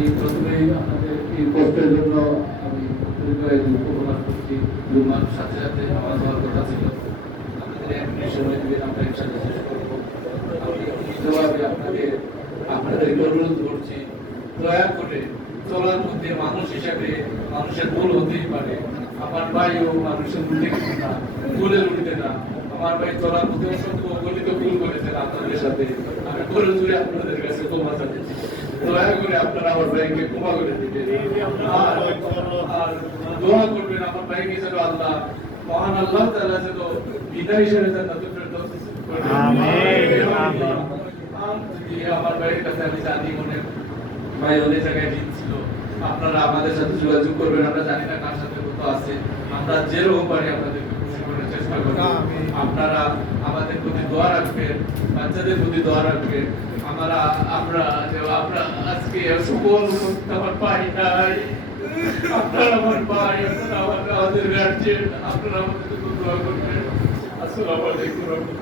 আমি প্রথমেই আপনাদের এই কষ্টের জন্য আমি দুঃখ প্রকাশ করছি। জুম্মার সাথে সাথে নামাজ হওয়ার কথা ছিল, আপনাদের এক মিনিট সময় দিবেন, আমরা ইনশাআল্লাহ শেষ করবো। আমি নিজ আপনাদেরকে অনুরোধ করছি, দয়া করে চলার মধ্যে মানুষ হিসাবে মানুষের ভুল হতেই পারে। আমার ভাইও মানুষের মধ্যে কিন্তু না, ভুলের উঠতে না। আমার ভাই চলার মধ্যে অসংখ্য গলিত ভুল করেছেন আপনাদের সাথে। আমি করে জুড়ে আপনাদের কাছে ক্ষমা চাচ্ছি, দয়া করে আপনারা আমার ভাইকে ক্ষমা করে দিবেন আর দোয়া করবেন আমার ভাইকে যেন আল্লাহ, মহান আল্লাহ তাআলা যেন বিদায় হিসেবে জান্নাতুল ফেরদৌস করে। আমিন। আমার ভাইয়ের কাছে আমি জানি অনেক ভাই অনেক জায়গায় জিতছিল, আপনারা আমাদের সাথে যোগাযোগ করবেন। আমরা জানি না কার সাথে কত আছে, আমরা যেরকম পারি আপনাদেরকে খুশি করার চেষ্টা করব। আপনারা আমাদের প্রতি দোয়া রাখবেন, বাচ্চাদের প্রতি দোয়া রাখবেন। আমরা আজকে সকল আমার পাই নাই, আপনারা আমার ভাই, আপনারা আমাদের গার্জিয়ান, আপনারা আমাদের দোয়া করবেন। আসসালামু আলাইকুম।